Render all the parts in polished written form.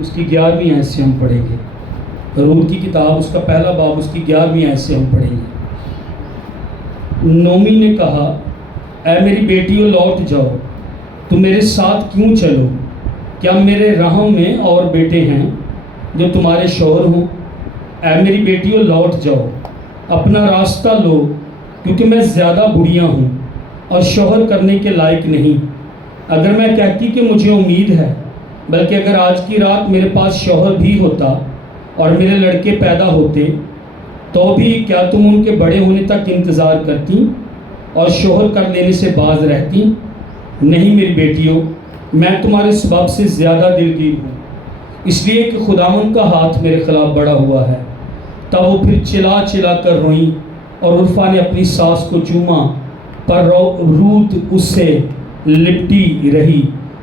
اس کی 11ویں آیت سے ہم پڑھیں گے۔ رود کی کتاب اس کا پہلا باب اس کی 11ویں آیت سے ہم پڑھیں گے۔ نومی نے کہا اے میری بیٹیوں لوٹ جاؤ، تم میرے ساتھ کیوں چلو؟ کیا میرے رحم میں اور بیٹے ہیں جو تمہارے شوہر ہوں؟ اے میری بیٹیوں لوٹ جاؤ، اپنا راستہ لو، کیونکہ میں زیادہ بڑھیا ہوں اور شوہر کرنے کے لائق نہیں۔ اگر میں کہتی کہ مجھے امید ہے، بلکہ اگر آج کی رات میرے پاس شوہر بھی ہوتا اور میرے لڑکے پیدا ہوتے، تو بھی کیا تم ان کے بڑے ہونے تک انتظار کرتی اور شوہر کر لینے سے باز رہتی؟ نہیں میری بیٹیوں، میں تمہارے سبب سے زیادہ دلگیر ہوں، اس لیے کہ خداوند کا ہاتھ میرے خلاف بڑھا ہوا ہے۔ تب وہ پھر چلا چلا کر روئیں اور عرفہ نے اپنی ساس کو چوما، پر رود اس سے لپٹی رہی۔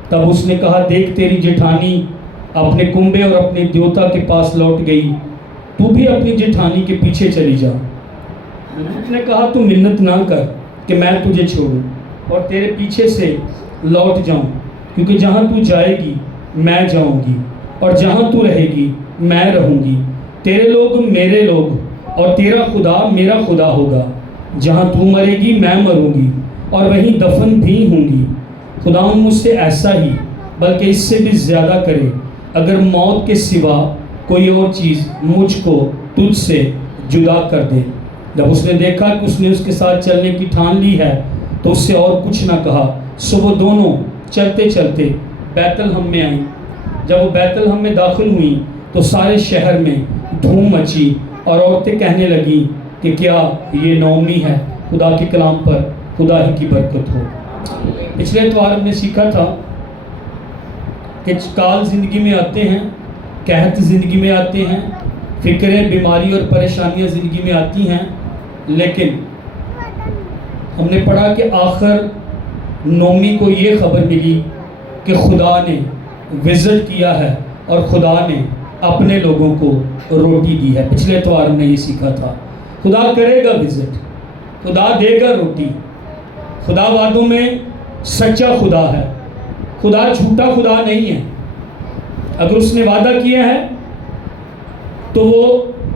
تب اس نے کہا دیکھ تیری جٹھانی اپنے کنبے اور اپنے دیوتا کے پاس لوٹ گئی، تو بھی اپنی جٹھانی کے پیچھے چلی جا۔ رود نے کہا تو منت نہ کر کہ میں تجھے چھوڑوں اور تیرے پیچھے سے لوٹ جاؤں، کیونکہ جہاں تو جائے گی میں جاؤں گی اور جہاں تو رہے گی میں رہوں گی۔ تیرے لوگ میرے لوگ اور تیرا خدا میرا خدا ہوگا۔ جہاں تو مرے گی میں مروں گی اور وہیں دفن بھی ہوں گی۔ خداوند مجھ سے ایسا ہی بلکہ اس سے بھی زیادہ کرے، اگر موت کے سوا کوئی اور چیز مجھ کو تجھ سے جدا کر دے۔ جب اس نے دیکھا کہ اس نے اس کے ساتھ چلنے کی ٹھان لی ہے تو اس سے اور کچھ نہ کہا۔ سو وہ دونوں چلتے چلتے بیت الحم میں آئیں۔ جب وہ بیت الحم میں داخل ہوئیں تو سارے شہر میں دھوم مچی اور عورتیں کہنے لگیں کہ کیا یہ نومی ہے؟ خدا کے کلام پر خدا ہی کی برکت ہو۔ پچھلے اتوار ہم نے سیکھا تھا کہ کال زندگی میں آتے ہیں، قحط زندگی میں آتے ہیں، فکریں، بیماری اور پریشانیاں زندگی میں آتی ہیں، لیکن ہم نے پڑھا کہ آخر نومی کو یہ خبر ملی کہ خدا نے وزٹ کیا ہے اور خدا نے اپنے لوگوں کو روٹی دی ہے۔ پچھلے اتوار ہم نے یہ سیکھا تھا خدا کرے گا وزٹ، خدا دے گا روٹی۔ خدا وعدوں میں سچا خدا ہے، خدا جھوٹا خدا نہیں ہے۔ اگر اس نے وعدہ کیا ہے تو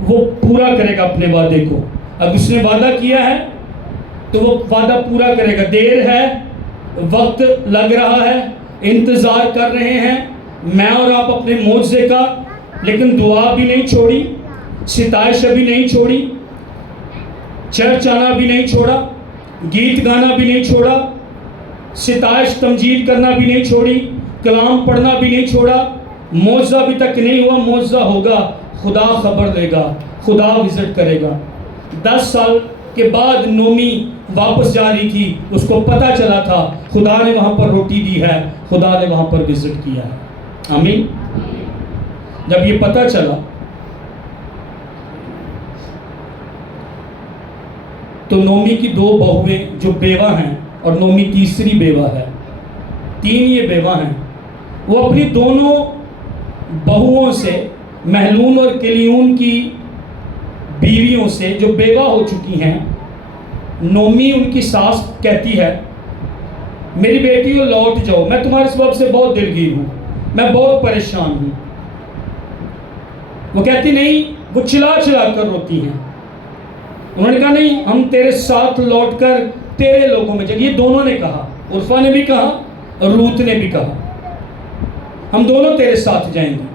وہ پورا کرے گا اپنے وعدے کو۔ اگر اس نے وعدہ کیا ہے تو وہ وعدہ پورا کرے گا۔ دیر ہے، وقت لگ رہا ہے، انتظار کر رہے ہیں میں اور آپ اپنے معجزے کا، لیکن دعا بھی نہیں چھوڑی، ستائش بھی نہیں چھوڑی، چرچ آنا بھی نہیں چھوڑا، گیت گانا بھی نہیں چھوڑا، ستائش تمجید کرنا بھی نہیں چھوڑی، کلام پڑھنا بھی نہیں چھوڑا۔ معجزہ ابھی تک نہیں ہوا، معجزہ ہوگا، خدا خبر دے گا، خدا وزٹ کرے گا۔ 10 سال کے بعد نومی واپس جا رہی تھی، اس کو پتہ چلا تھا خدا نے وہاں پر روٹی دی ہے، خدا نے وہاں پر وزٹ کیا ہے۔ آمین۔ جب یہ پتہ چلا تو نومی کی 2 بہویں جو بیوہ ہیں، اور نومی تیسری بیوہ ہے، 3 یہ بیوہ ہیں، وہ اپنی دونوں بہوؤں سے، محلون اور کلیون کی بیویوں سے جو بیوہ ہو چکی ہیں، نومی ان کی ساس کہتی ہے میری بیٹیوں لوٹ جاؤ، میں تمہارے سبب سے بہت دلگیر ہوں، میں بہت پریشان ہوں۔ وہ کہتی نہیں، وہ چلا چلا کر روتی ہیں۔ انہوں نے کہا نہیں، ہم تیرے ساتھ لوٹ کر تیرے لوگوں میں جائیں گے۔ یہ دونوں نے کہا، عرفہ نے بھی کہا اور روت نے بھی کہا ہم دونوں تیرے ساتھ جائیں گے۔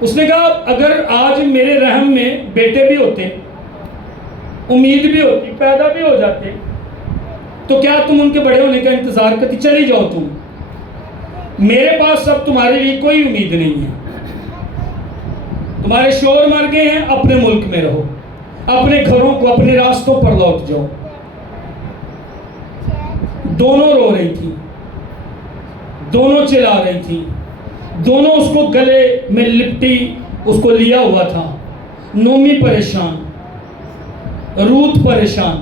اس نے کہا اگر آج میرے رحم میں بیٹے بھی ہوتے، امید بھی ہوتی، پیدا بھی ہو جاتے، تو کیا تم ان کے بڑے ہونے کا انتظار کرتی؟ چلی جاؤ تم، میرے پاس اب تمہارے لیے کوئی امید نہیں ہے، تمہارے شوہر مر گئے ہیں، اپنے ملک میں رہو، اپنے گھروں کو، اپنے راستوں پر لوٹ جاؤ۔ دونوں رو رہی تھی، دونوں چلا رہی تھی، دونوں اس کو گلے میں لپٹی اس کو لیا ہوا تھا۔ نومی پریشان، روت پریشان،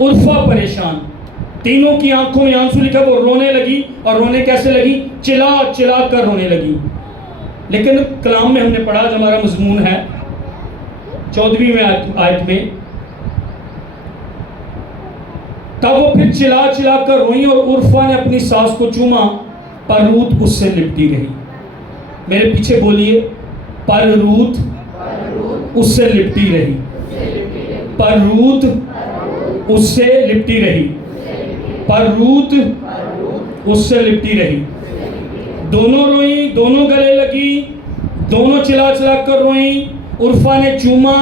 عرفہ پریشان، تینوں کی آنکھوں میں آنسو لکھا۔ وہ رونے لگی، اور رونے کیسے لگی؟ چلا چلا کر رونے لگی۔ لیکن کلام میں ہم نے پڑھا، جو ہمارا مضمون ہے 14ویں آیت میں، تب وہ پھر چلا چلا کر روئیں اور عرفہ نے اپنی ساس کو چوما، پر روت اس سے لپٹی رہی. میرے پیچھے بولیے, پر روت اس سے لپٹی رہی. پر روت اس سے لپٹی رہی. پر روت اس سے لپٹی رہی. دونوں روئیں, دونوں گلے لگی, دونوں چلا چلا کر روئیں. عرفہ نے چوما,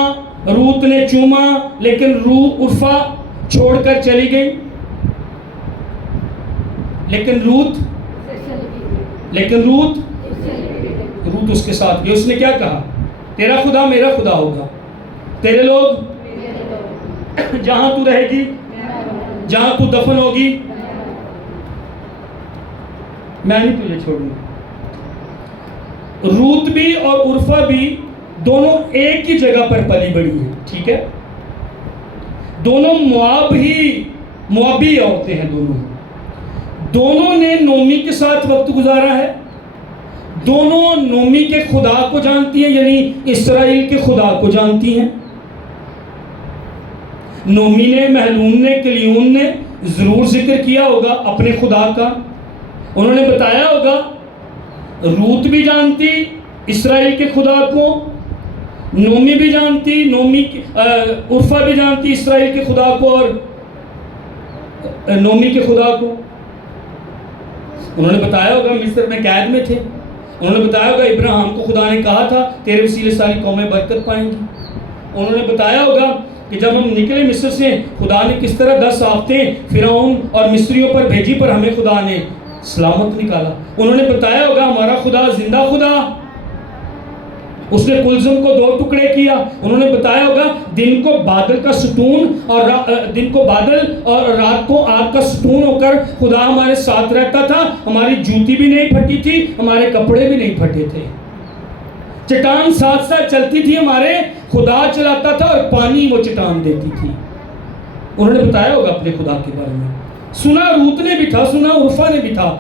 روت نے چوما, لیکن عرفہ چھوڑ کر چلی گئی. لیکن روت اس کے ساتھ گئی. اس نے کیا کہا؟ تیرا خدا میرا خدا ہوگا, تیرے لوگ جہاں تو رہے گی, جہاں تو دفن ہوگی, میں نہیں تجھے چھوڑوں گا. روت بھی اور عرفہ بھی دونوں ایک ہی جگہ پر پلی بڑی ہیں, ٹھیک ہے. دونوں موابی عورتیں ہیں. دونوں نے نومی کے ساتھ وقت گزارا ہے. دونوں نومی کے خدا کو جانتی ہیں, یعنی اسرائیل کے خدا کو جانتی ہیں. نومی نے, محلون نے, کلیون نے ضرور ذکر کیا ہوگا اپنے خدا کا. انہوں نے بتایا ہوگا. روت بھی جانتی اسرائیل کے خدا کو, نومی بھی جانتی, عرفہ بھی جانتی اسرائیل کے خدا کو اور نومی کے خدا کو. انہوں نے بتایا ہوگا مصر میں قید میں تھے. انہوں نے بتایا ہوگا ابراہیم کو خدا نے کہا تھا تیرے وسیلے ساری قومیں برکت پائیں گی. انہوں نے بتایا ہوگا کہ جب ہم نکلے مصر سے خدا نے کس طرح 10 آفتیں فرعون اور مصریوں پر بھیجی, پر ہمیں خدا نے سلامت نکالا. انہوں نے بتایا ہوگا ہمارا خدا زندہ خدا, اس نے کلزم کو 2 ٹکڑے کیا. انہوں نے بتایا ہوگا دن کو بادل کا ستون اور دن کو بادل اور رات کو آگ کا ستون ہو کر خدا ہمارے ساتھ رہتا تھا. ہماری جوتی بھی نہیں پھٹی تھی, ہمارے کپڑے بھی نہیں پھٹے تھے. چٹان ساتھ ساتھ چلتی تھی, ہمارے خدا چلاتا تھا اور پانی وہ چٹان دیتی تھی. انہوں نے بتایا ہوگا اپنے خدا کے بارے میں. سنا روت نے بھی تھا, سنا عرفہ نے بھی تھا,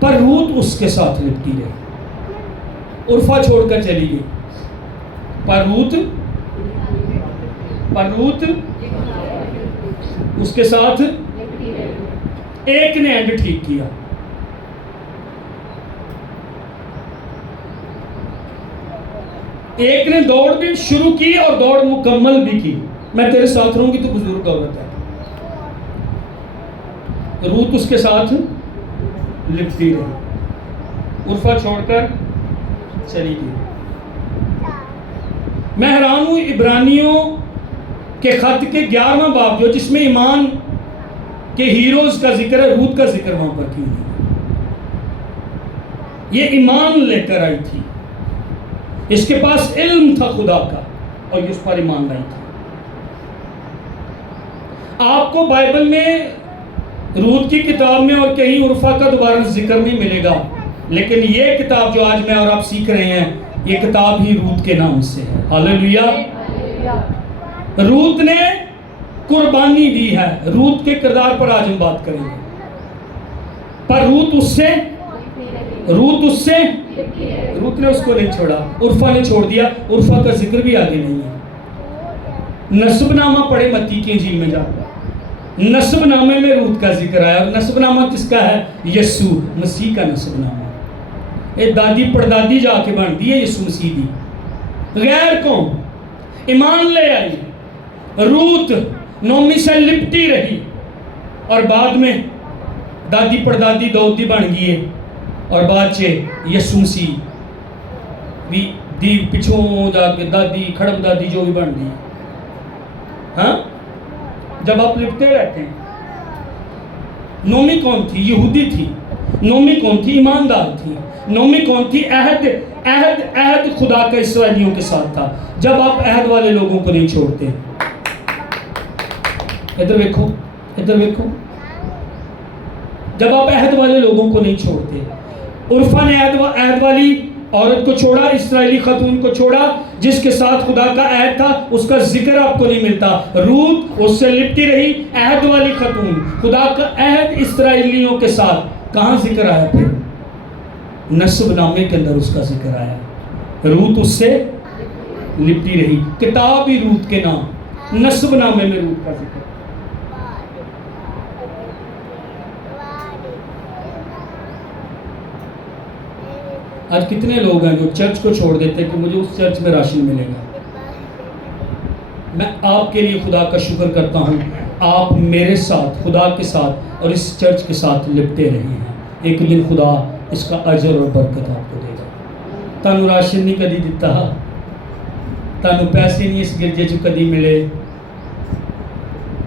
پر روت اس کے ساتھ لپٹی رہی. عرفہ چھوڑ کر چلی گئی, پر روت اس کے ساتھ. ایک نے اینڈ ٹھیک کیا. ایک نے دوڑ بھی شروع کی اور دوڑ مکمل بھی کی. میں تیرے ساتھ رہوں گی تو بزرگ عورت ہے. روت اس کے ساتھ لپٹی رہی, عرفہ چھوڑ کر چلی گئی. میں حیران ہوں عبرانیوں کے خط کے 11واں باب جو جس میں ایمان کے ہیروز کا ذکر ہے, روت کا ذکر وہاں پر کیوں نہیں؟ یہ ایمان لے کر آئی تھی, اس کے پاس علم تھا خدا کا اور یہ اس پر ایمان لائی تھی. آپ کو بائبل میں روت کی کتاب میں اور کہیں عرفہ کا دوبارہ ذکر نہیں ملے گا, لیکن یہ کتاب جو آج میں اور آپ سیکھ رہے ہیں یہ کتاب ہی روت کے نام سے ہے. ہاللیلویا. روت نے قربانی دی ہے. روت کے کردار پر آج ہم بات کریں گے. پر روت نے اس کو نہیں چھوڑا, عرفہ نے چھوڑ دیا. عرفہ کا ذکر بھی آگے نہیں ہے. نسب نامہ پڑھے متی کی انجیل میں جا, نسب نامے میں روت کا ذکر آیا. اور نسب نامہ کس کا ہے؟ یسوع مسیح کا نسب نامہ. دادی پردادی جا کے بنتی ہے یسوع مسیح دی. غیر قوم ایمان لے آئی. روت نومی سے لپٹی رہی اور بعد میں دادی پردادی دودی بن گئی ہے اور بعد چ یسوع مسیح بھی دی پچھوں جا کے دادی کھڑب دادی جو بھی بن گئی. ہاں, جب آپ لپٹے رہتے ہیں. نومی کون تھی؟ یہودی تھی. نومی کون تھی؟ ایماندار تھی. نومی کون تھی؟ عہد خدا کا اسرائیلیوں کے ساتھ تھا. جب آپ عہد والے لوگوں کو نہیں چھوڑتے. ادھر دیکھو, جب آپ عہد والے لوگوں کو نہیں چھوڑتے. عرفہ نے عہد والی عورت کو چھوڑا, اسرائیلی خاتون کو چھوڑا جس کے ساتھ خدا کا عہد تھا, اس کا ذکر آپ کو نہیں ملتا. روت اس سے لپٹی رہی, عہد والی خاتون, خدا کا عہد اسرائیلیوں کے ساتھ. کہاں ذکر آیا؟ پھر نسب نامے کے اندر اس کا ذکر آیا. روت اس سے لپٹی رہی. کتاب ہی روت کے نام, نسب نامے میں روت کا ذکر. آج کتنے لوگ ہیں جو چرچ کو چھوڑ دیتے ہیں کہ مجھے اس چرچ میں راشن ملے گا. میں آپ کے لیے خدا کا شکر کرتا ہوں, آپ میرے ساتھ, خدا کے ساتھ اور اس چرچ کے ساتھ لپٹے رہے ہیں. ایک دن خدا اس کا اجر اور برکت آپ کو دے گا. تانوں راشن نہیں کدی دیتا, تانوں پیسے نہیں اس گرجے چ کدی ملے,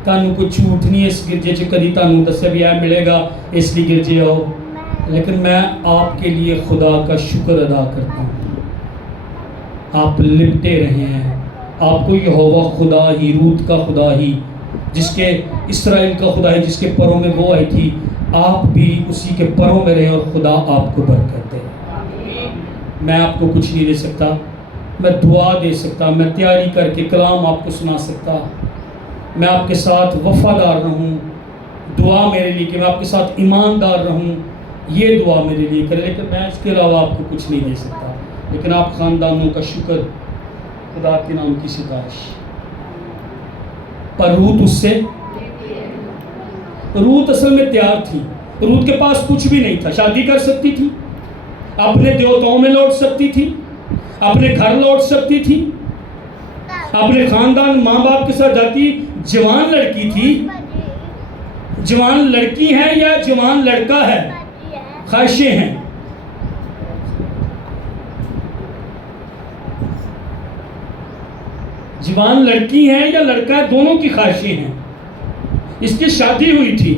تانوں کوئی چھوٹ نہیں اس گرجے چ کدی تانوں دسے بھی آئے ملے گا اس لیے گرجے آؤ. لیکن میں آپ کے لیے خدا کا شکر ادا کرتا ہوں, آپ لپٹے رہے ہیں. آپ کو یہوہ خدا ہی, روت کا خدا ہی, جس کے اسرائیل کا خدا ہی, جس کے پروں میں وہ آئی تھی, آپ بھی اسی کے پروں میں رہیں اور خدا آپ کو برکت دے. میں آپ کو کچھ نہیں دے سکتا, میں دعا دے سکتا, میں تیاری کر کے کلام آپ کو سنا سکتا, میں آپ کے ساتھ وفادار رہوں, دعا میرے لیے کہ میں آپ کے ساتھ ایماندار رہوں, یہ دعا میرے لیے کرے, لیکن میں اس کے علاوہ آپ کو کچھ نہیں دے سکتا. لیکن آپ خاندانوں کا شکر, خدا کے نام کی ستائش. پر روت اس سے, روت اصل میں تیار تھی. روت کے پاس کچھ بھی نہیں تھا, شادی کر سکتی تھی, اپنے دیوتاؤں میں لوٹ سکتی تھی, اپنے گھر لوٹ سکتی تھی, اپنے خاندان ماں باپ کے ساتھ جاتی. جوان لڑکی تھی, جوان لڑکی ہے یا جوان لڑکا ہے, خواہشیں ہیں. جوان لڑکی ہے یا لڑکا ہے, دونوں کی خواہشیں ہیں. اس کی شادی ہوئی تھی,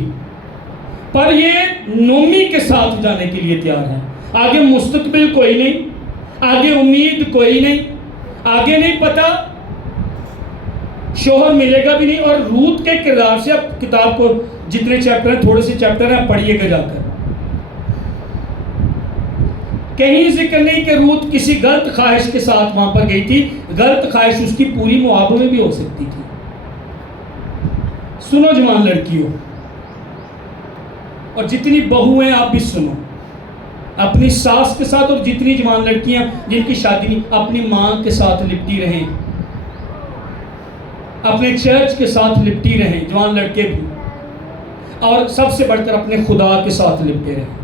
پر یہ نومی کے ساتھ جانے کے لیے تیار ہے. آگے مستقبل کوئی نہیں, آگے امید کوئی نہیں, آگے نہیں پتا شوہر ملے گا بھی نہیں. اور روت کے کردار سے, اب کتاب کو جتنے چیپٹر ہیں, تھوڑے سے چیپٹر ہیں, پڑھیے گا جا کر. کہیں ذکر نہیں کہ روت کسی غلط خواہش کے ساتھ وہاں پر گئی تھی. غلط خواہش اس کی پوری مواب میں بھی ہو سکتی تھی. سنو جوان لڑکیوں, اور جتنی بہو ہیں آپ بھی سنو, اپنی ساس کے ساتھ, اور جتنی جوان لڑکیاں جن کی شادی نہیں, اپنی ماں کے ساتھ لپٹی رہیں, اپنے چرچ کے ساتھ لپٹی رہیں, جوان لڑکے بھی, اور سب سے بڑھ کر اپنے خدا کے ساتھ لپٹے رہیں.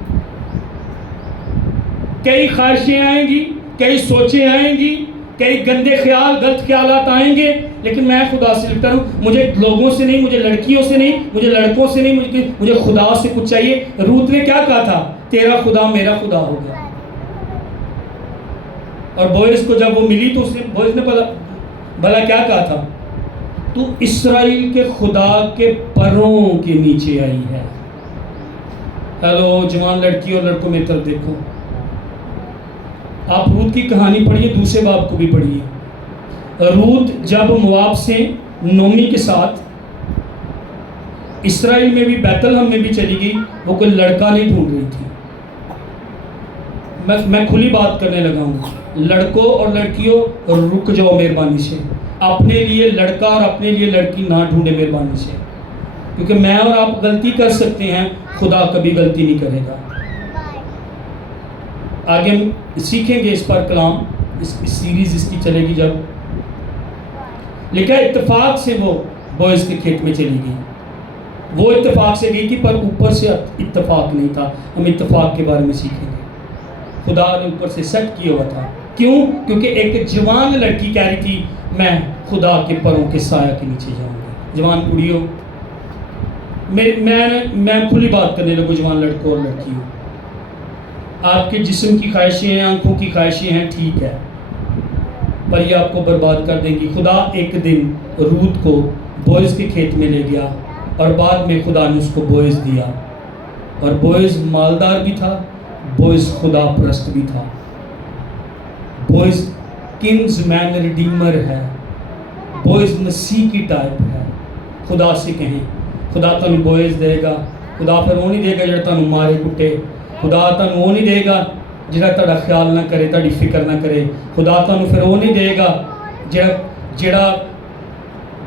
کئی خواہشیں آئیں گی, کئی سوچیں آئیں گی, کئی گندے خیال, غلط خیالات آئیں گے, لیکن میں خدا سے لپٹا ہوں. مجھے لوگوں سے نہیں, مجھے لڑکیوں سے نہیں, مجھے لڑکوں سے نہیں, مجھے خدا سے کچھ چاہیے. روت نے کیا کہا تھا, تیرا خدا میرا خدا ہو گیا. اور بوئز کو جب وہ ملی تو اس نے, بوئز نے بھلا کیا کہا تھا, تو اسرائیل کے خدا کے پروں کے نیچے آئی ہے. ہیلو جوان لڑکی اور لڑکوں میری طرف دیکھو, آپ روت کی کہانی پڑھیے, دوسرے باب کو بھی پڑھیے. روت جب مواب سے نومی کے ساتھ اسرائیل میں بھی, بیت لحم میں بھی چلی گئی, وہ کوئی لڑکا نہیں ڈھونڈ رہی تھی. میں کھلی بات کرنے لگا ہوں. لڑکوں اور لڑکیوں رک جاؤ مہربانی سے, اپنے لیے لڑکا اور اپنے لیے لڑکی نہ ڈھونڈے مہربانی سے, کیونکہ میں اور آپ غلطی کر سکتے ہیں, خدا کبھی غلطی نہیں کرے گا. آگے ہم سیکھیں گے اس پر کلام, اس سیریز اس کی چلے گی جب. لکھا اتفاق سے وہ بوئز کے کھیت میں چلی گئی. وہ اتفاق سے گئی تھی, پر اوپر سے اتفاق نہیں تھا. ہم اتفاق کے بارے میں سیکھیں گے. خدا نے اوپر سے سیٹ کیا ہوا تھا. کیوں؟ کیونکہ ایک جوان لڑکی کہہ رہی تھی میں خدا کے پروں کے سایہ کے نیچے جاؤں گی. جوان کڑیوں, میں کھلی بات کرنے لگوں. جوان لڑکوں اور لڑکیوں, آپ کے جسم کی خواہشیں ہیں, آنکھوں کی خواہشیں ہیں, ٹھیک ہے, پر یہ آپ کو برباد کر دیں گی. خدا ایک دن روت کو بوئز کے کھیت میں لے گیا, اور بعد میں خدا نے اس کو بوئز دیا. اور بوئز مالدار بھی تھا, بوئز خدا پرست بھی تھا. بوئز کنگز مین ریڈیمر ہے, بوئز مسیح کی ٹائپ ہے. خدا سے کہیں خدا تانوں بوئز دے گا. خدا پھر وہ نہیں دے گا جڑا تانوں مارے کٹے. خدا تانوں وہ نہیں دے گا جڑا تہاڈا خیال نہ کرے, تہاڈی فکر نہ کرے. خدا تانوں پھر وہ نہیں دے گا جڑا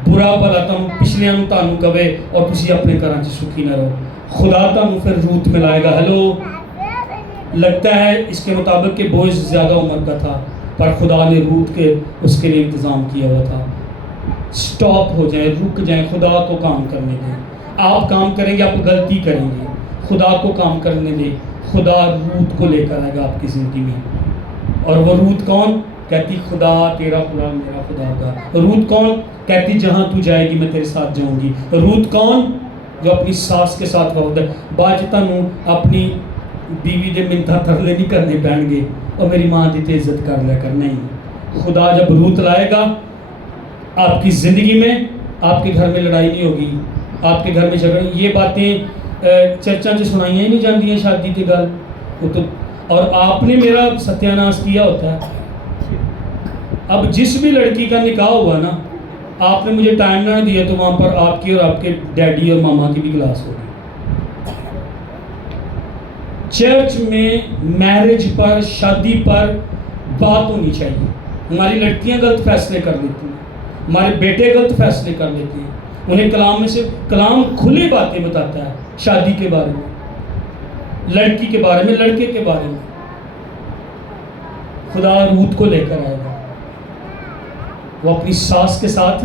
برا بھلا تانوں پچھلیاں نوں تانوں کہے اور تسی اپنے گھراں 'چ سکھی نہ رہو. خدا تانوں پھر روت ملائے گا. ہیلو, لگتا ہے اس کے مطابق کہ بوئز زیادہ عمر کا تھا, پر خدا نے روت کے اس کے لیے انتظام کیا ہوا تھا. سٹاپ ہو جائیں, رک جائیں, خدا کو کام کرنے دیں. آپ کام کریں گے, آپ غلطی کریں گے, خدا کو کام کرنے دیں. خدا روت کو لے کر آئے گا آپ کی زندگی میں. اور وہ روت کون؟ کہتی خدا تیرا خدا میرا خدا ہوگا. روت کون؟ کہتی جہاں تو جائے گی میں تیرے ساتھ جاؤں گی. روت کون؟ جو اپنی ساس کے ساتھ وفادار. باجتا نو اپنی بیوی دے منتھا ترلے نہیں کرنے پہن گے اور میری ماں دی تے عزت کر لے کر. نہیں, خدا جب روت لائے گا آپ کی زندگی میں, آپ کے گھر میں لڑائی نہیں ہوگی, آپ کے گھر میں جھگڑا. یہ باتیں چرچا سے سنائیاں ہی نہیں جانتی ہیں شادی کے گل تو, اور آپ نے میرا ستیہ ناش کیا ہوتا ہے. اب جس بھی لڑکی کا نکاح ہوا نا, آپ نے مجھے ٹائم نہ دیا تو وہاں پر آپ کی اور آپ کے ڈیڈی اور ماما کی بھی کلاس ہوگی. چرچ میں میرج پر, شادی پر بات ہونی چاہیے. ہماری لڑکیاں غلط فیصلے کر لیتی ہیں, ہمارے بیٹے غلط فیصلے کر لیتے ہیں. انہیں کلام میں سے کلام کھلی باتیں بتاتا ہے شادی کے بارے میں, لڑکی کے بارے میں, لڑکے کے بارے میں. خدا روت کو لے کر آئے گا. وہ اپنی ساس کے ساتھ,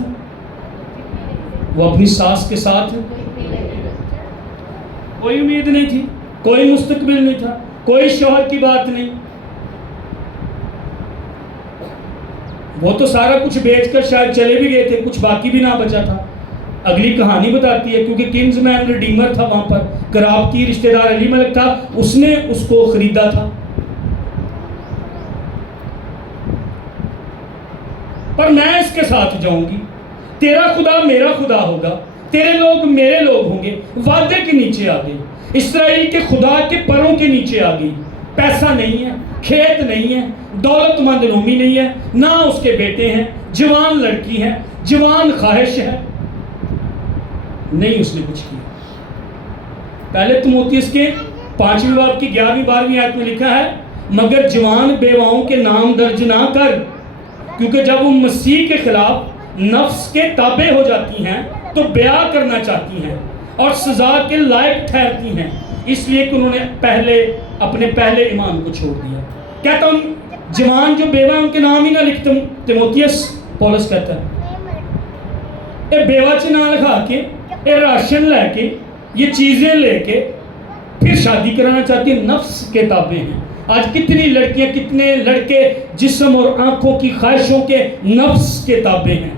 وہ اپنی ساس کے ساتھ کوئی امید نہیں تھی, کوئی مستقبل نہیں تھا, کوئی شوہر کی بات نہیں. وہ تو سارا کچھ بیچ کر شاید چلے بھی گئے تھے, کچھ باقی بھی نہ بچا تھا. اگلی کہانی بتاتی ہے, کیونکہ کنگز مین ریڈیمر تھا وہاں پر, کرابتی رشتہ دار علی ملک تھا, اس نے اس کو خریدا تھا. پر میں اس کے ساتھ جاؤں گی, تیرا خدا میرا خدا ہوگا, تیرے لوگ میرے لوگ ہوں گے. وعدے کے نیچے آ گئی, اسرائیل کے خدا کے پروں کے نیچے آ گئی. پیسہ نہیں ہے, کھیت نہیں ہے, دولت مند نومی نہیں ہے, نہ اس کے بیٹے ہیں, جوان لڑکی ہے, جوان خواہش ہے. نہیں اس نے کچھ کیا. پہلے تیموتھیوس کے 5ویں باب کی 11ویں 12ویں آیت میں لکھا ہے, مگر جوان بیواؤں کے نام درج نہ کر, کیونکہ جب وہ مسیح کے خلاف نفس کے تابع ہو جاتی ہیں تو بیاہ کرنا چاہتی ہیں اور سزا کے لائق ٹھہرتی ہیں, اس لیے کہ انہوں نے اپنے پہلے ایمان کو چھوڑ دیا. کہتا ہوں جوان جو بیوہ ان کے نام ہی نہ لکھتے. تیموتھیوس پولس کہتا ہے اے بیوہ چ نہ لکھا کے, اے راشن لے کے, یہ چیزیں لے کے پھر شادی کرانا چاہتی ہیں, نفس کے تابع ہیں. آج کتنی لڑکیاں, کتنے لڑکے جسم اور آنکھوں کی خواہشوں کے نفس کے تابع ہیں,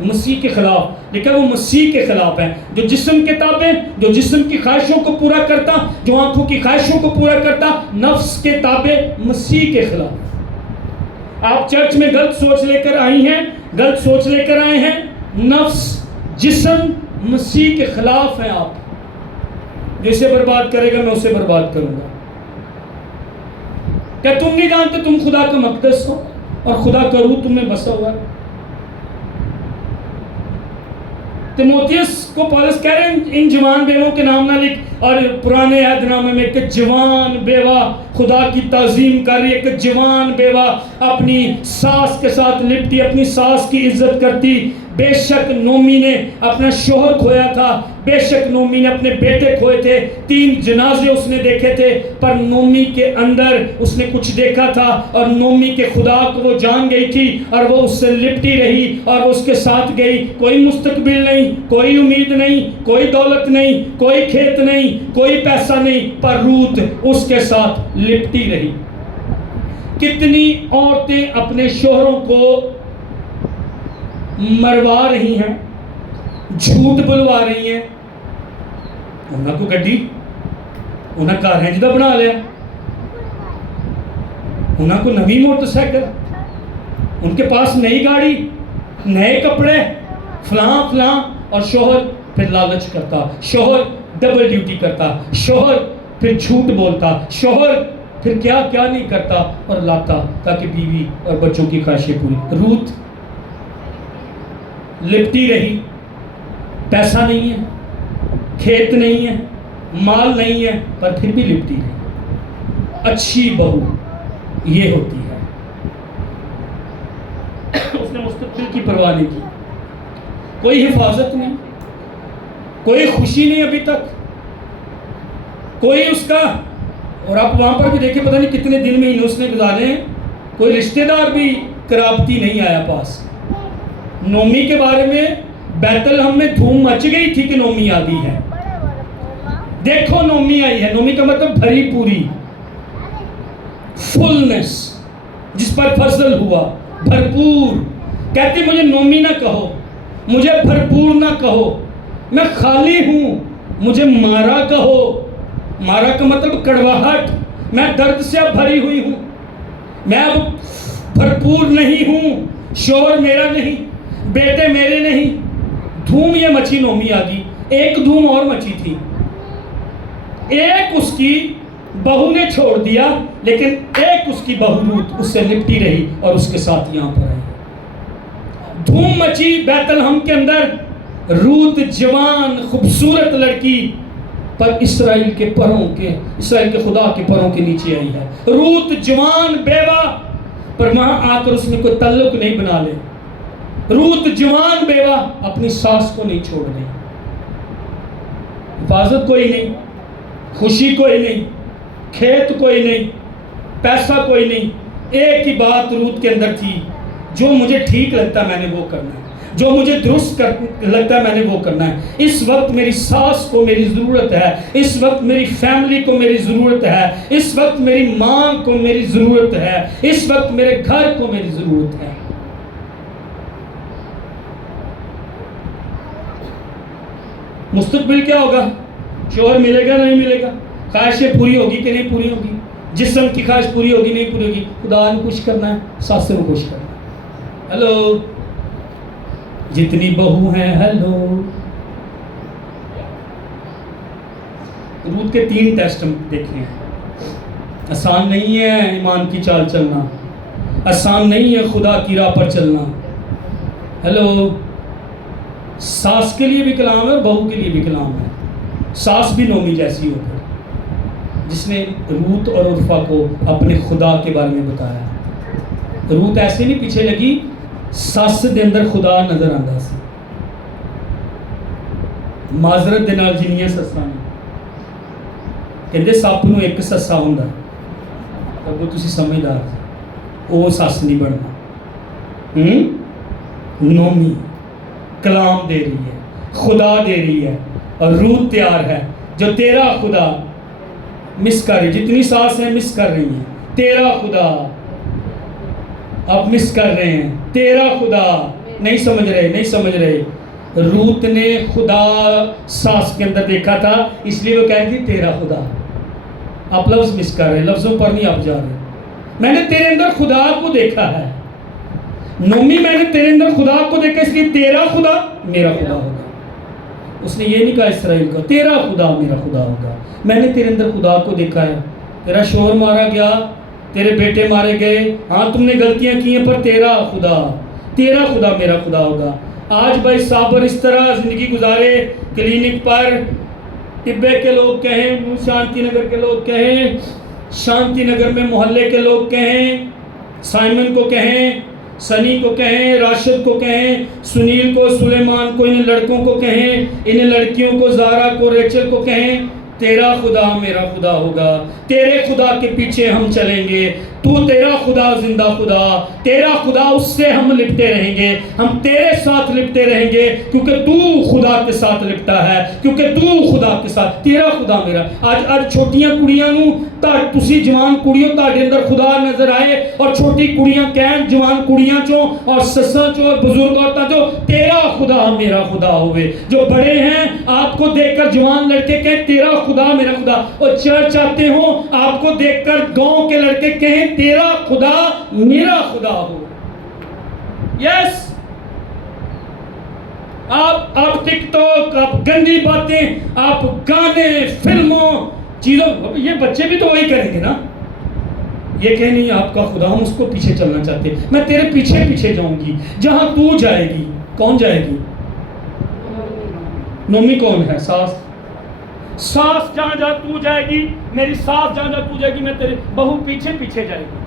مسیح کے خلاف. لیکن وہ مسیح کے خلاف ہے جو جسم کے تابع, جو جسم کی خواہشوں کو پورا کرتا, جو آنکھوں کی خواہشوں کو پورا کرتا, نفس کے تابع, مسیح کے خلاف. آپ چرچ میں غلط سوچ لے کر آئی ہیں, غلط سوچ لے کر آئے ہیں. نفس, جسم مسیح کے خلاف ہیں. آپ جسے برباد کرے گا میں اسے برباد کروں گا. کیا تم نہیں جانتے تم خدا کا مقدس ہو اور خدا کا روح تم میں بسا ہوا ہے؟ تیموتھیوس کو پولس کہہ رہے ہیں ان جوان بیووں کے نام نہ لکھ, اور پرانے عہد نامے میں کہ جوان بیوہ خدا کی تعظیم کر رہی ہے, کہ جوان بیوہ اپنی ساس کے ساتھ لپٹی, اپنی ساس کی عزت کرتی. بے شک نومی نے اپنا شوہر کھویا تھا, بے شک نومی نے اپنے بیٹے کھوئے تھے, 3 جنازے اس نے دیکھے تھے, پر نومی کے اندر اس نے کچھ دیکھا تھا اور نومی کے خدا کو وہ جان گئی تھی اور وہ اس سے لپٹی رہی اور اس کے ساتھ گئی. کوئی مستقبل نہیں, کوئی امید نہیں, کوئی دولت نہیں, کوئی کھیت نہیں, کوئی پیسہ نہیں, پر روت اس کے ساتھ لپٹی رہی. کتنی عورتیں اپنے شوہروں کو مروا رہی ہیں, جھوٹ بلوا رہی ہیں. انہاں کو گڈی, انہاں کا رینج دا بنا لیا, انہاں کو نوی موٹر سائیکل, ان کے پاس نئی گاڑی, نئے کپڑے, فلاں فلاں, اور شوہر پھر لالچ کرتا, شوہر ڈبل ڈیوٹی کرتا, شوہر پھر جھوٹ بولتا, شوہر پھر کیا کیا نہیں کرتا اور لاتا تاکہ بیوی اور بچوں کی خواہشیں پوری. روت لپٹی رہی, پیسہ نہیں ہے, کھیت نہیں ہے, مال نہیں ہے, پر پھر بھی لپٹی رہی. اچھی بہو یہ ہوتی ہے. اس نے مستقبل کی پرواہ نہیں کی, کوئی حفاظت نہیں, کوئی خوشی نہیں ابھی تک, کوئی اس کا. اور آپ وہاں پر بھی دیکھیں پتہ نہیں کتنے دن میں اس نے گزارے ہیں, کوئی رشتہ دار بھی کرابتی نہیں آیا پاس. نومی کے بارے میں بیت الحم میں دھوم مچ گئی تھی کہ نومی آ گئی ہے. دیکھو نومی آئی ہے, نومی کا مطلب بھری پوری, فلنس جس پر فضل ہوا، بھرپور. کہتے مجھے نومی نہ کہو، مجھے بھرپور نہ کہو، میں خالی ہوں، مجھے مارا کہو. مارا کا مطلب کڑواہٹ. میں درد سے اب بھری ہوئی ہوں، میں اب بھرپور نہیں ہوں. شوہر میرا نہیں، بیٹے میرے نہیں. دھوم یہ مچی نومی آگی. ایک دھوم اور مچی تھی. ایک اس کی بہو نے چھوڑ دیا، لیکن ایک اس کی بہو روت اس سے لپٹی رہی اور اس کے ساتھ یہاں پر آئی. دھوم مچی بیت الحم کے اندر. روت جوان خوبصورت لڑکی پر اسرائیل کے خدا کے پروں کے نیچے آئی ہے. روت جوان بیوہ پر وہاں آ کر اس میں کوئی تعلق نہیں بنا لے. روت جوان بیوہ اپنی ساس کو نہیں چھوڑ دے. حفاظت کوئی نہیں، خوشی کوئی نہیں، کھیت کوئی نہیں، پیسہ کوئی نہیں. ایک ہی بات روت کے اندر تھی، جو مجھے ٹھیک لگتا ہے میں نے وہ کرنا ہے، جو مجھے درست لگتا ہے میں نے وہ کرنا ہے. اس وقت میری ساس کو میری ضرورت ہے، اس وقت میری فیملی کو میری ضرورت ہے، اس وقت میری ماں کو میری ضرورت ہے، اس وقت میرے گھر کو میری ضرورت ہے. مستقبل کیا ہوگا؟ شوہر ملے گا نہیں ملے گا، خواہشیں پوری ہوگی کہ نہیں پوری ہوگی، جسم کی خواہش پوری ہوگی نہیں پوری ہوگی. خدا نے خوش کرنا ہے، ساس سے خوش کرنا ہے. ہیلو جتنی بہو ہیں ہیلو. روت کے 3 ٹیسٹ ہم دیکھیں. آسان نہیں ہے ایمان کی چال چلنا، آسان نہیں ہے خدا کی راہ پر چلنا. ہیلو ساس کے لیے بھی کلام ہے، بہو کے لیے بھی کلام ہے. ساس بھی نومی جیسی ہو کر، جس نے روت اور عرفہ کو اپنے خدا کے بارے میں بتایا. روت ایسے نہیں پیچھے لگی، سس دے اندر خدا نظر آندا سی. معذرت دے نال جنیاں سساں نے کہندے سپ نوں ایک سسا ہوندا، اگر تسی سمجھدار او سس نہیں بننا. نومی کلام دے رہی ہے، خدا دے رہی ہے، اور روت تیار ہے جو تیرا خدا مس کر رہی. جتنی ساس ہیں مس کر رہی ہیں تیرا خدا. اب مس کر رہے ہیں تیرا خدا. نہیں سمجھ رہے. روت نے خدا ساس کے اندر دیکھا تھا، اس لیے وہ کہتی تیرا خدا. آپ لفظ مس کر رہے، لفظوں پر نہیں آپ جا رہے. میں نے تیرے اندر خدا کو دیکھا ہے نومی، میں نے تیرے اندر خدا کو دیکھا، اس لیے تیرا خدا میرا خدا ہوگا. اس نے یہ نہیں کہا اسرائیل کا تیرا خدا میرا خدا ہوگا. میں نے تیرے اندر خدا کو دیکھا ہے. تیرا شوہر مارا گیا، تیرے بیٹے مارے گئے، ہاں تم نے غلطیاں کی ہیں، پر تیرا خدا میرا خدا ہوگا. آج بھائی صابر اس طرح زندگی گزارے، کلینک پر طبے کے لوگ کہیں، شانتی نگر کے لوگ کہیں، شانتی نگر میں محلے کے لوگ کہیں، سائمن کو کہیں، سنی کو کہیں، راشد کو کہیں، سنیل کو، سلیمان کو، ان لڑکوں کو کہیں، ان لڑکیوں کو، زارا کو، ریچل کو کہیں، تیرا خدا میرا خدا ہوگا. تیرے خدا کے پیچھے ہم چلیں گے. تو تیرا خدا زندہ خدا، تیرا خدا، اس سے ہم لپٹے رہیں گے، ہم تیرے ساتھ لپٹے رہیں گے، کیونکہ تو خدا کے ساتھ لپٹا ہے، کیونکہ تو خدا کے ساتھ. تیرا خدا میرا. آج چھوٹیاں کڑیاں نوں تسی جوان کڑیوں تہاڈے اندر خدا نظر آئے، اور چھوٹی کڑیاں کہن جوان کڑیاں چوں اور سساں چوں اور بزرگ عورتاں چوں تیرا خدا میرا خدا ہوئے. جو بڑے ہیں آپ کو دیکھ کر جوان لڑکے کہیں تیرا خدا میرا خدا، اور چرچ آتے ہوں آپ کو دیکھ کر گاؤں کے لڑکے کہیں تیرا خدا میرا خدا ہو. یس آپ ٹک ٹاک، آپ گندی باتیں، آپ گانے، فلموں، چیزوں، یہ بچے بھی تو وہی کریں گے نا. یہ کہ نہیں آپ کا خدا، ہم اس کو پیچھے چلنا چاہتے. میں تیرے پیچھے جاؤں گی جہاں تو جائے گی. کون جائے گی؟ نومی کون ہے؟ ساس جہاں جہاں تو جائے گی، میری ساس جہاں جہاں تو جائے گی، میں تیرے بہو پیچھے جائے گی.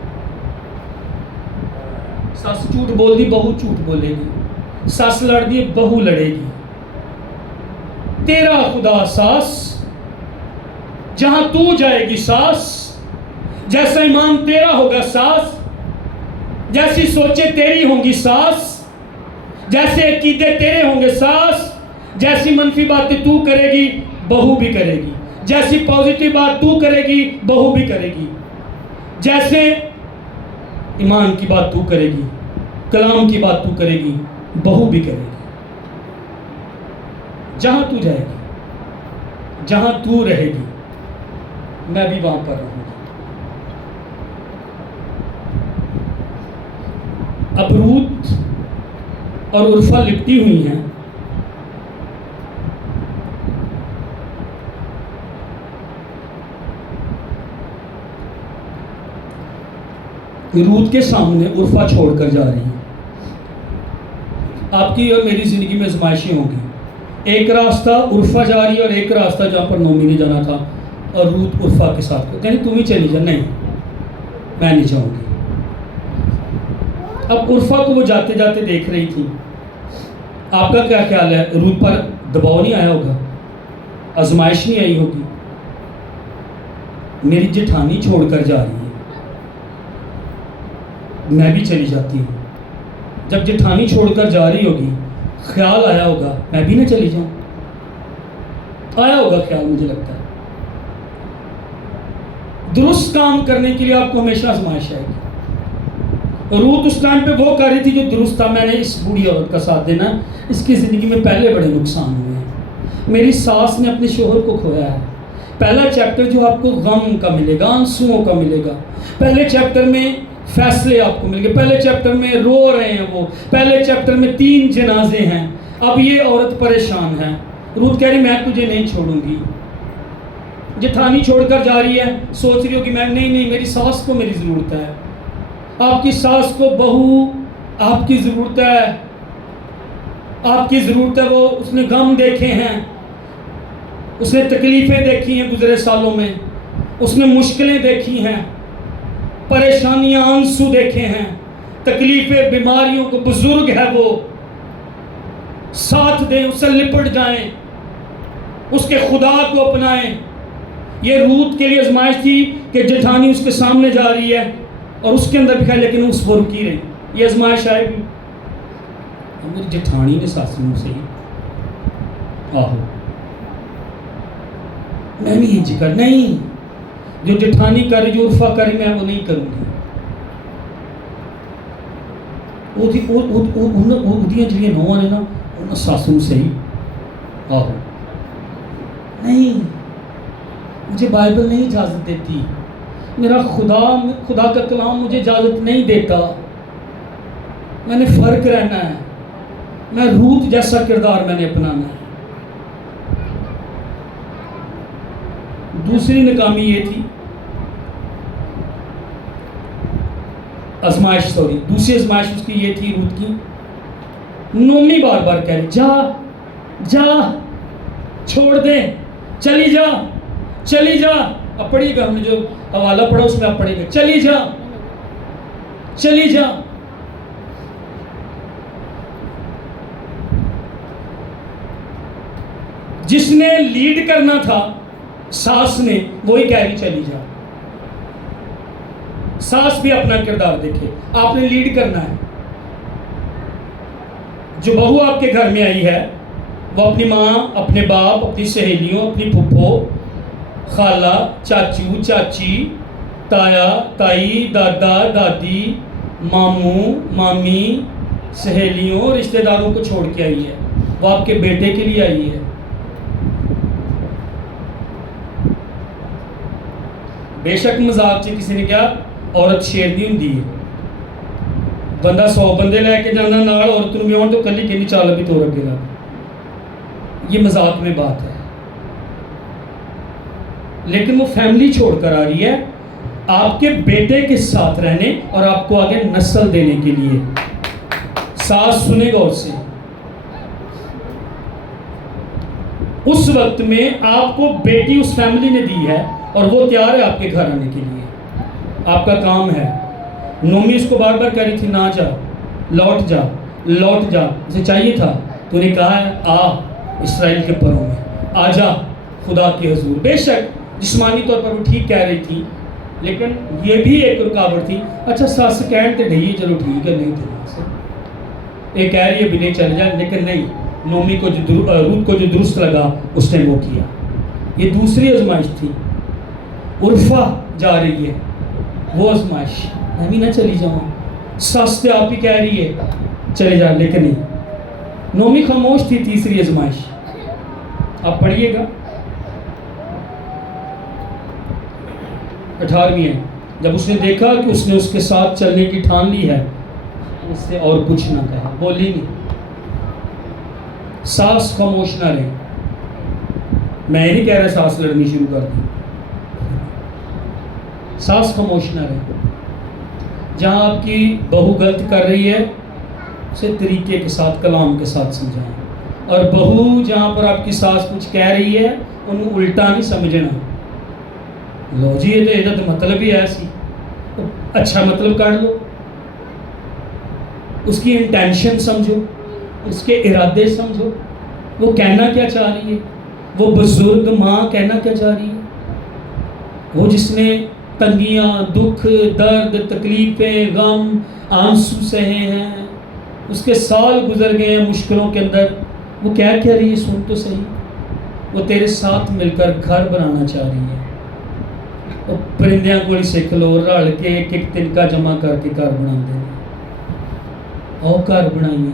ساس جھوٹ بول دی، بہو جھوٹ بولے گی. ساس لڑ دی، بہو لڑے گی. تیرا خدا ساس جہاں تو جائے گی ساس، جیسا ایمان تیرا ہوگا ساس، جیسی سوچیں تیری ہوں گی ساس، جیسے عقیدے تیرے ہوں گے ساس، جیسی منفی باتیں تو کرے گی بہو بھی کرے گی، جیسی پازیٹیو بات تو کرے گی بہو بھی کرے گی، جیسے ایمان کی بات تو کرے گی، کلام کی بات تو کرے گی، بہو بھی کرے گی. جہاں تو جائے گی، جہاں تو رہے گی، میں بھی وہاں پر رہوں گی. اب روت اور عرفہ لپٹی ہوئی ہیں. روت کے سامنے عرفہ چھوڑ کر جا رہی ہیں. آپ کی اور میری زندگی میں آزمائشیں ہوں گی. ایک راستہ عرفہ جا رہی ہے اور ایک راستہ جہاں پر نومی نے جانا تھا اور روت عرفہ کے ساتھ کو کہیں تم ہی چلی جا. نہیں، میں نہیں جاؤں گی. اب عرفہ کو وہ جاتے جاتے دیکھ رہی تھی. آپ کا کیا خیال ہے؟ روت پر دباؤ نہیں آیا ہوگا؟ آزمائش نہیں آئی ہوگی؟ میری جٹھانی چھوڑ کر جا رہی ہے، میں بھی چلی جاتی ہوں. جب جٹھانی چھوڑ کر جا رہی ہوگی خیال آیا ہوگا میں بھی نہ چلی جاؤں. آیا ہوگا خیال، مجھے لگتا ہے. درست کام کرنے کے لیے آپ کو ہمیشہ آزمائش آئے گی. روت اس ٹائم پہ وہ کر رہی تھی جو درست تھا. میں نے اس بوڑھی عورت کا ساتھ دینا، اس کی زندگی میں پہلے بڑے نقصان ہوئے ہیں. میری ساس نے اپنے شوہر کو کھویا ہے. پہلا چیپٹر جو آپ کو غم کا ملے گا، آنسوؤں کا ملے گا. پہلے چیپٹر میں فیصلے آپ کو مل گئے. پہلے چیپٹر میں رو رہے ہیں وہ. پہلے چیپٹر میں 3 جنازے ہیں. اب یہ عورت پریشان ہے. روت کہہ رہی میں تجھے نہیں چھوڑوں گی. جٹھانی چھوڑ کر جا رہی ہے، سوچ رہی ہو کہ میں نہیں، میری ساس کو میری ضرورت ہے. آپ کی ساس کو بہو آپ کی ضرورت ہے. آپ کی ضرورت ہے. وہ اس نے غم دیکھے ہیں، اس نے تکلیفیں دیکھی ہیں گزرے سالوں میں، اس نے مشکلیں دیکھی ہیں، پریشانیاں، آنسو دیکھے ہیں، تکلیفیں، بیماریوں کو. بزرگ ہے وہ، ساتھ دیں، اس سے لپٹ جائیں، اس کے خدا کو اپنائیں. یہ روت کے لیے آزمائش تھی کہ جٹھانی اس کے سامنے جا رہی ہے اور اس کے اندر بھی ہے، لیکن اس وہ رکی رہی. یہ آزمائش آئے گی. میری جٹھانی نے ساسوں سے ہی آہو میں نہیں ہنجی کر، نہیں، جو جٹھانی کر رہی، جو عرفہ کر رہی، میں وہ نہیں کروں گی. وہ جڑیاں نوواں نے نا انہاں ساسوں سے ہی آہو. نہیں، مجھے بائبل نہیں اجازت دیتی. میرا خدا کا کلام مجھے اجازت نہیں دیتا. میں نے فرق رہنا ہے. میں روت جیسا کردار میں نے اپنانا ہے. دوسری ناکامی یہ تھی، دوسری آزمائش اس کی یہ تھی روت کی. نومی بار بار کہہ رہی جا جا، چھوڑ دے، چلی جا چلی جا. اب پڑھیے گا، ہم نے جو حوالہ پڑھا اس میں آپ پڑھیے گا، چلی جا چلی جا. جس نے لیڈ کرنا تھا ساس نے، وہی کہہ رہی چلی جا. ساس بھی اپنا کردار دیکھے. آپ نے لیڈ کرنا ہے. جو بہو آپ کے گھر میں آئی ہے وہ اپنی ماں، اپنے باپ، اپنی سہیلیوں، اپنی پھپھو، خالہ، چاچو، چاچی، تایا، تائی، دادا، دادی، ماموں، مامی، سہیلیوں، رشتہ داروں کو چھوڑ کے آئی ہے. وہ آپ کے بیٹے کے لیے آئی ہے. بے شک مذاق سے کسی نے کیا عورت شیرنی ہوں دی ہے. بندہ 100 بندے لے کے جانا نال عورت نوں بھی تو کلی کنی چال بھی تو رکھے گا. یہ مذاق میں بات ہے، لیکن وہ فیملی چھوڑ کر آ رہی ہے آپ کے بیٹے کے ساتھ رہنے اور آپ کو آگے نسل دینے کے لیے. ساس سنے گا اس سے. اس وقت میں آپ کو بیٹی اس فیملی نے دی ہے اور وہ تیار ہے آپ کے گھر آنے کے لیے. آپ کا کام ہے. نومی اس کو بار بار کہہ رہی تھی نہ جا، لوٹ جا لوٹ جا. اسے چاہیے تھا تو نے کہا ہے آ اسرائیل کے پروں میں، آ جا خدا کے حضور. بے شک جسمانی طور پر وہ ٹھیک کہہ رہی تھی، لیکن یہ بھی ایک رکاوٹ تھی. اچھا ساس کہن تے ڈھئی، چلو ٹھیک ہے، نہیں تو یہ کہہ رہی ہے بھی نہیں چل جائے، لیکن نہیں، نومی کو روت کو جو درست لگا اس نے وہ کیا. یہ دوسری آزمائش تھی. عرفہ جا رہی ہے. وہ آزمائش، میں بھی نہ چلی جاؤں، ساس تو آپ ہی کہہ رہی ہے چلے جا، لیکن نہیں، نومی خاموش تھی۔ تیسری آزمائش آپ پڑھیے گا 18ویں ہے، جب اس نے دیکھا کہ اس نے اس کے ساتھ چلنے کی ٹھان لی ہے، اس سے اور کچھ نہ کہا، بولی نہیں۔ ساس خاموش نہ رہے، میں نہیں کہہ رہا ساس لڑنی شروع کر دی، ساس خاموش نہ رہے۔ جہاں آپ کی بہو غلط کر رہی ہے اسے طریقے کے ساتھ، کلام کے ساتھ سمجھائیں، اور بہو جہاں پر آپ کی ساس کچھ کہہ رہی ہے انہوں الٹا نہیں سمجھنا، لو جی یہ تو مطلب ہی ایسی، اچھا مطلب کاٹ لو، اس کی انٹینشن سمجھو، اس کے ارادے سمجھو، وہ کہنا کیا چاہ رہی ہے، وہ بزرگ ماں کہنا کیا چاہ رہی ہے، وہ جس نے تنگیاں، دکھ، درد، تکلیفیں، غم، آنسو سہے ہیں، اس کے سال گزر گئے ہیں مشکلوں کے اندر، وہ کیا کہہ رہی ہے، سن تو صحیح، وہ تیرے ساتھ مل کر گھر بنانا چاہ رہی ہے، وہ پرندیاں کو سیکھ لو، رل کے ایک ایک تنکا جمع کر کے گھر بنا دیں، اور گھر بنائیے۔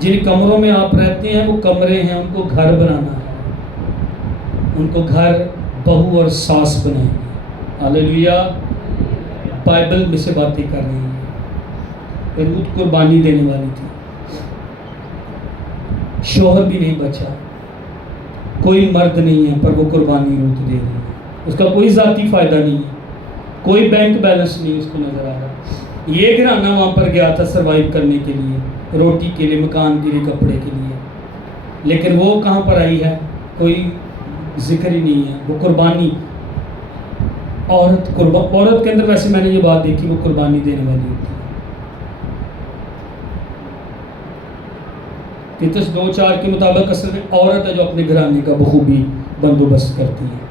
جن کمروں میں آپ رہتے ہیں وہ کمرے ہیں، ان کو گھر بنانا ہے، ان کو گھر بہو اور ساس بنائیں گے۔ ہاللیلویا، بائبل میں سے باتیں کر رہی ہیں۔ روت قربانی دینے والی تھی، شوہر بھی نہیں بچا، کوئی مرد نہیں ہے، پر وہ قربانی روت دے رہی ہے، اس کا کوئی ذاتی فائدہ نہیں ہے، کوئی بینک بیلنس نہیں اس کو نظر آ رہا۔ یہ گھرانہ وہاں پر گیا تھا سروائیو کرنے کے لیے، روٹی کے لیے، مکان کے لیے، کپڑے کے لیے، لیکن وہ کہاں پر آئی ہے، کوئی ذکر ہی نہیں ہے۔ وہ قربانی، عورت کے اندر ویسے میں نے یہ بات دیکھی، وہ قربانی دینے والی ہوتی ہے۔ تیتس 2:4 کے مطابق اصل میں عورت ہے جو اپنے گھرانے کا بخوبی بندوبست کرتی ہے۔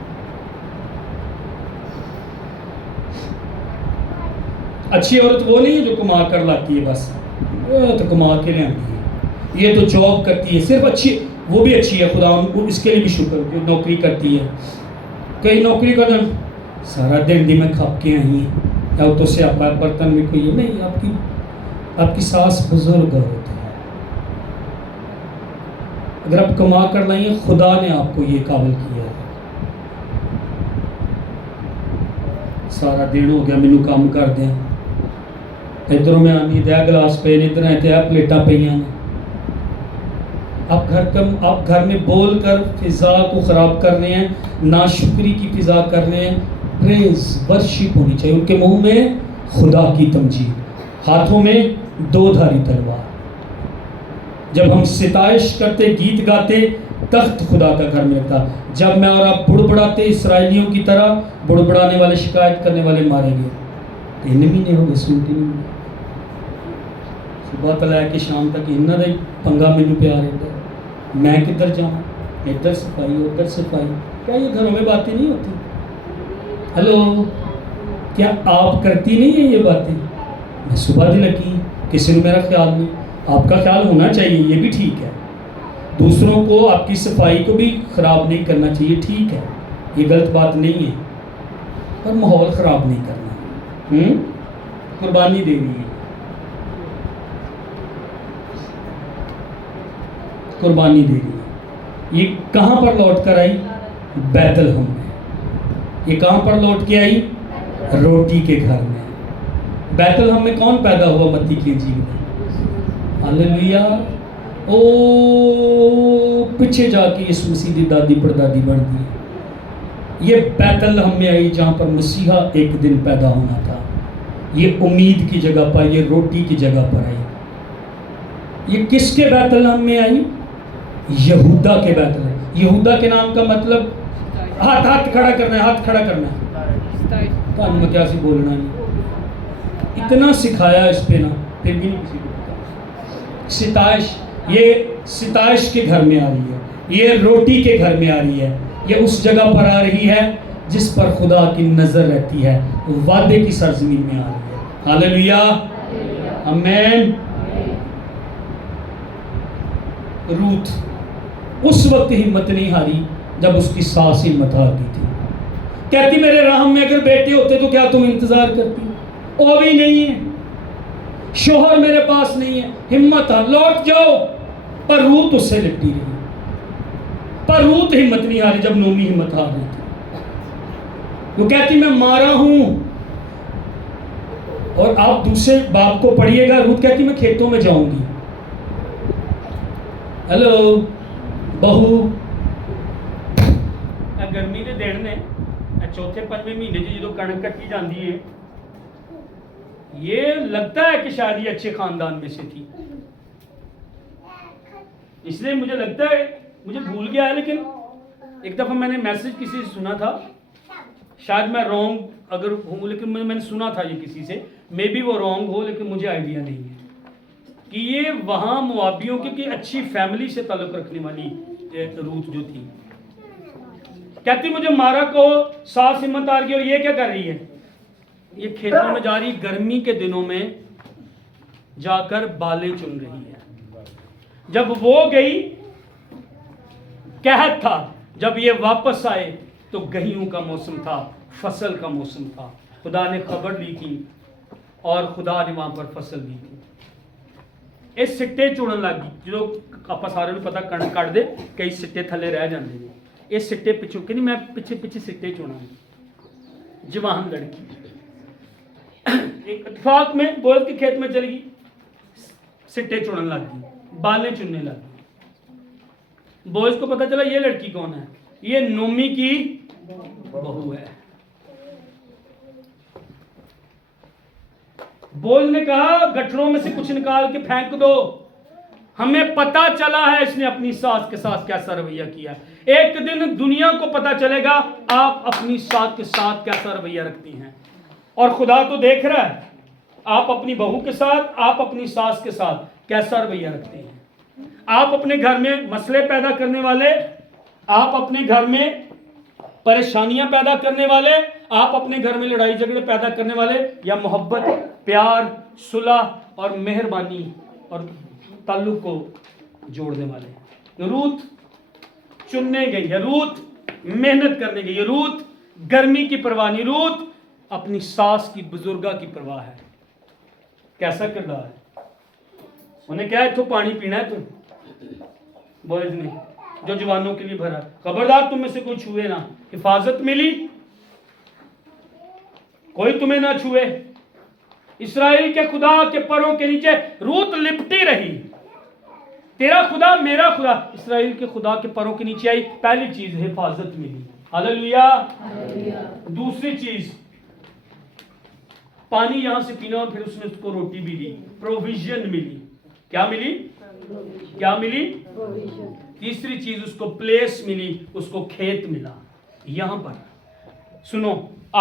اچھی عورت وہ نہیں ہے جو کما کر لاتی ہے، بس وہ تو کما کے لے آتی ہے، یہ تو جاب کرتی ہے صرف، اچھی وہ بھی اچھی ہے، خدا ان کو اس کے لیے بھی شکر، جو نوکری کرتی ہے۔ کئی نوکری کا دن سارا دن میں کھپ کے آئی ہیں، یا تو سے آپ برتن میں کوئی نہیں، آپ کی ساس بزرگ عورت ہے، اگر آپ کما کر لائیں، خدا نے آپ کو یہ قابل کیا ہے۔ سارا دن ہو گیا مینوں کام کر دیں، ادھروں میں آنی دیا گلاس پہ، ادھر آتے پلیٹاں پہ ہیں، آپ گھر میں بول کر فضا کو خراب کر رہے ہیں، ناشکری کی فضا کر رہے ہیں۔ پریز، ورشپ ہونی چاہیے ان کے منہ میں، خدا کی تمجید، ہاتھوں میں 2 دھاری تلوار۔ جب ہم ستائش کرتے، گیت گاتے، تخت خدا کا گھر میں تھا۔ جب میں اور آپ بڑبڑاتے، اسرائیلیوں کی طرح بڑبڑانے والے، شکایت کرنے والے مارے گئے، 3 مہینے ہو گئے، سنتی نہیں ہوگی، صبح تو لے کے شام تک انہوں نے پنگا مینوں پیا رہتا ہے، میں کدھر جاؤں، ادھر صفائی ادھر صفائی، کیا یہ گھروں میں باتیں نہیں ہوتی؟ ہلو، کیا آپ کرتی نہیں ہیں یہ باتیں؟ میں صبح دی لگی، کسی نے میرا خیال نہیں، آپ کا خیال ہونا چاہیے، یہ بھی ٹھیک ہے، دوسروں کو آپ کی صفائی کو بھی خراب نہیں کرنا چاہیے، ٹھیک ہے، یہ غلط بات نہیں ہے، اور ماحول خراب نہیں کرنا۔ قربانی دے رہی ہے، قربانی دے رہی ہے۔ یہ کہاں پر لوٹ کر آئی؟ بیت لحم میں۔ یہ کہاں پر لوٹ کے آئی؟ روٹی کے گھر میں۔ بیت لحم میں کون پیدا ہوا متی کی انجیل میں؟ ہاللیلویا، او پیچھے جا کے یسوع مسیح دی دادی پردادی بڑھتی ہے۔ یہ بیت لحم میں آئی جہاں پر مسیحا ایک دن پیدا ہونا تھا۔ یہ امید کی جگہ پر، یہ روٹی کی جگہ پر آئی۔ یہ کس کے بیت لحم میں آئی؟ یہودا کے بیت لحم۔ یہودا کے نام کا مطلب، ہاتھ کھڑا کرنا ہے، ہاتھ کھڑا کرنا ہے، تو میں کیا سی بولنا نہیں، اتنا سکھایا اس پہ نا، پھر بھی نہیں کسی کو پتا۔ ستائش، یہ ستائش کے گھر میں آ رہی ہے، یہ روٹی کے گھر میں آ رہی ہے، یہ اس جگہ پر آ رہی ہے جس پر خدا کی نظر رہتی ہے، وعدے کی سرزمین میں آ رہی ہے۔ ہاللیلویا، آمین۔ روت اس وقت ہمت نہیں ہاری جب اس کی ساس ہمت ہار گئی تھی۔ کہتی میرے رحم میں اگر بیٹے ہوتے تو کیا تم انتظار کرتی؟ وہ بھی نہیں ہے، شوہر میرے پاس نہیں ہے، ہمت آ لوٹ جاؤ. پر روت اس سے لپٹی رہی، پر روت ہمت نہیں ہاری جب نومی ہمت ہار رہی تھی. وہ کہتی میں مارا ہوں. اور آپ دوسرے باپ کو پڑھیے گا، روت کہتی میں کھیتوں میں جاؤں گی. ہیلو بہو، گرمی کے دن نے چوتھے پنجویں مہینے جدو کنک کٹی جاتی ہے، یہ لگتا ہے کہ شاید یہ اچھے خاندان میں سے تھی، اس لیے مجھے لگتا ہے، مجھے بھول گیا ہے، لیکن ایک دفعہ میں نے میسج کسی سے سنا تھا، شاید میں رانگ اگر ہوں، لیکن میں نے سنا تھا یہ کسی سے، مے بی وہ رانگ ہو، لیکن مجھے آئیڈیا نہیں ہے کہ یہ وہاں موابیوں کی اچھی فیملی سے تعلق رکھنے والی روت جو تھی. کہتی مجھے مارا کو ساس ہمت آ گئی، اور یہ کیا کر رہی ہے؟ یہ کھیتوں میں جا رہی، گرمی کے دنوں میں جا کر بالیں چن رہی ہے. جب وہ گئی قحط تھا، جب یہ واپس آئے تو گہیوں کا موسم تھا، فصل کا موسم تھا. خدا نے خبر لی تھی اور خدا نے وہاں پر فصل دی تھی. اس سٹے چڑن لگ گئی، جو آپ سارے پتا کنک کٹ دے کئی سٹے تھلے رہ جاندے ہیں. اس سٹے پچھو کہ نہیں، میں پیچھے پیچھے سٹے چنا. جوان لڑکی ایک اتفاق میں بوعز کے کھیت میں چل گئی، سٹے چڑن لگ گئی، بالیں چننے لگ گئی. بوعز کو پتا چلا یہ لڑکی کون ہے، یہ نومی کی بہو ہے. بوعز نے کہا گٹھڑوں میں سے کچھ نکال کے پھینک دو، ہمیں پتا چلا ہے اس نے اپنی ساس کے ساتھ کیسا رویہ کیا. ایک دن دنیا کو پتا چلے گا آپ اپنی ساس کے ساتھ کیسا رویہ رکھتی ہیں، اور خدا تو دیکھ رہا ہے آپ اپنی بہو کے ساتھ، آپ اپنی ساس کے ساتھ کیسا رویہ رکھتے ہیں. آپ اپنے گھر میں مسئلے پیدا کرنے والے، آپ اپنے گھر میں پریشانیاں پیدا کرنے والے، آپ اپنے گھر میں لڑائی جھگڑے پیدا کرنے والے، یا محبت، پیار، صلح اور مہربانی اور تعلق کو جوڑنے والے. روت چننے گئی ہے، روت محنت کرنے گئی ہے، روت گرمی کی پرواہ نہیں، روت اپنی ساس کی بزرگا کی پرواہ ہے. کیسا کردار ہے. انہیں کہا اتھو پانی پینا ہے تم، بوعز نے جو جوانوں کے لیے بھرا، خبردار تم میں سے کوئی چھوئے نہ. حفاظت ملی، کوئی تمہیں نہ چھوئے. اسرائیل کے خدا کے پروں کے نیچے روت لپٹی رہی. تیرا خدا میرا خدا، اسرائیل کے خدا کے پروں کے نیچے آئی. پہلی چیز حفاظت ملی، ہاللیلویہ. دوسری چیز پانی یہاں سے پینا، اور پھر اس نے اس کو روٹی بھی دی، پروویژن ملی. کیا ملی؟ کیا ملی؟ تیسری چیز اس کو پلیس ملی، اس کو کھیت ملا. یہاں پر سنو،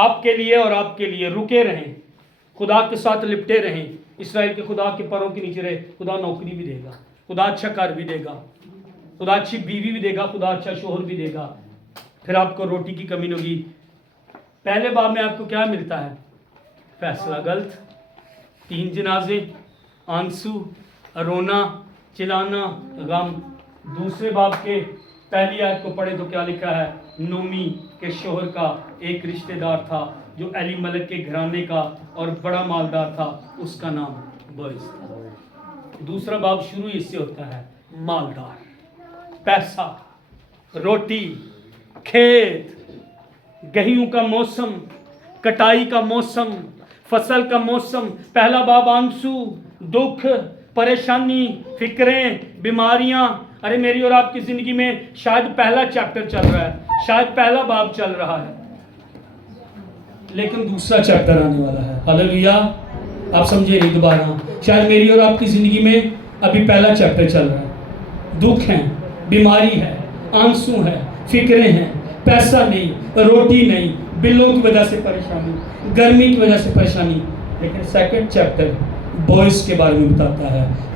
آپ کے لیے اور آپ کے لیے رکے رہیں، خدا کے ساتھ لپٹے رہیں. اسرائیل کے خدا کے پروں کے نیچے رہے. خدا نوکری بھی دے گا، خدا اچھا گھر بھی دے گا، خدا اچھی بیوی بھی دے گا، خدا اچھا شوہر بھی دے گا. پھر آپ کو روٹی کی کمی ہوگی. پہلے باب میں آپ کو کیا ملتا ہے؟ فیصلہ غلط، 3 جنازے، آنسو، رونا، چلانا، غم. دوسرے باب کے پہلی آیت کو پڑھیں تو کیا لکھا ہے؟ نومی کے شوہر کا ایک رشتہ دار تھا جو علی ملک کے گھرانے کا اور بڑا مالدار تھا، اس کا نام بوعز تھا. دوسرا باب شروع اس سے ہوتا ہے، مالدار، پیسہ، روٹی، کھیت، گہیوں کا موسم، کٹائی کا موسم، فصل کا موسم. پہلا باب آنسو، دکھ، پریشانی، فکریں، بیماریاں. ارے میری اور آپ کی زندگی میں شاید پہلا چیپٹر چل رہا ہے، شاید پہلا باب چل رہا ہے، لیکن دوسرا چیپٹر آنے والا ہے. ہاللیلویہ. آپ سمجھے نہیں دوبارہ. شاید میری اور آپ کی زندگی میں ابھی پہلا چیپٹر چل رہا ہے. دکھ ہیں، بیماری ہے، آنسو ہے، فکریں ہیں، پیسہ نہیں، روٹی نہیں، بلوں کی وجہ سے پریشانی، گرمی کی وجہ سے پریشانی. لیکن سیکنڈ چیپٹر بوعز کے بارے میں بتاتا ہے.